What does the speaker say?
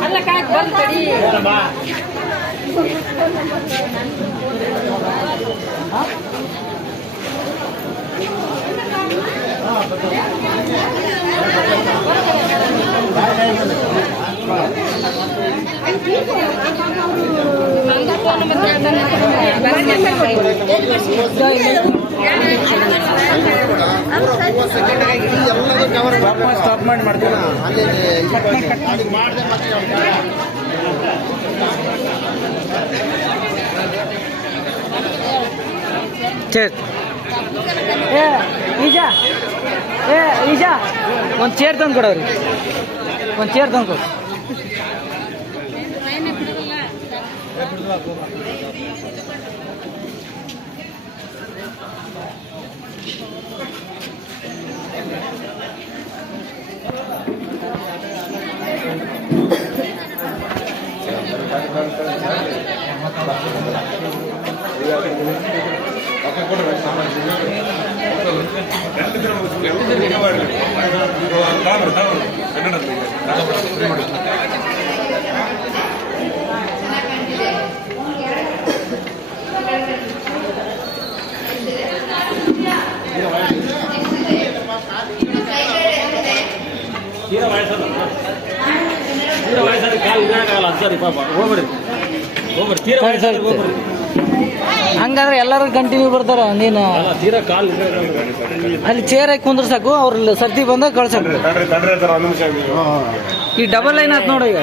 ಅಲ್ಲ ಕಾಕ್ ಬಂದ್ ಕಡಿ ಸ್ಟಾಪ್ ಮಾಡಿ ಮಾಡ್ತೀವಿ ಈಜಾ ಒಂದು ಚೇರ್ ತಂದು ಕೊಡೋರಿ ಒಂದು ಚೇರ್ ತಂದು ಕೊಡು ಹಂಗಂದ್ರೆ ಎಲ್ಲರೂ ಕಂಟಿನ್ಯೂ ಬರ್ತಾರ ನೀನು ಅಲ್ಲಿ ಚೇರ್ ಹಾಕಿ ಕುಂದ್ರ ಸಾಕು ಅವ್ರ ಸರ್ತಿ ಬಂದಾಗ ಕಳ್ಸಾಕ ಈ ಡಬಲ್ ಲೈನ್ ಆತ್ ನೋಡು ಈಗ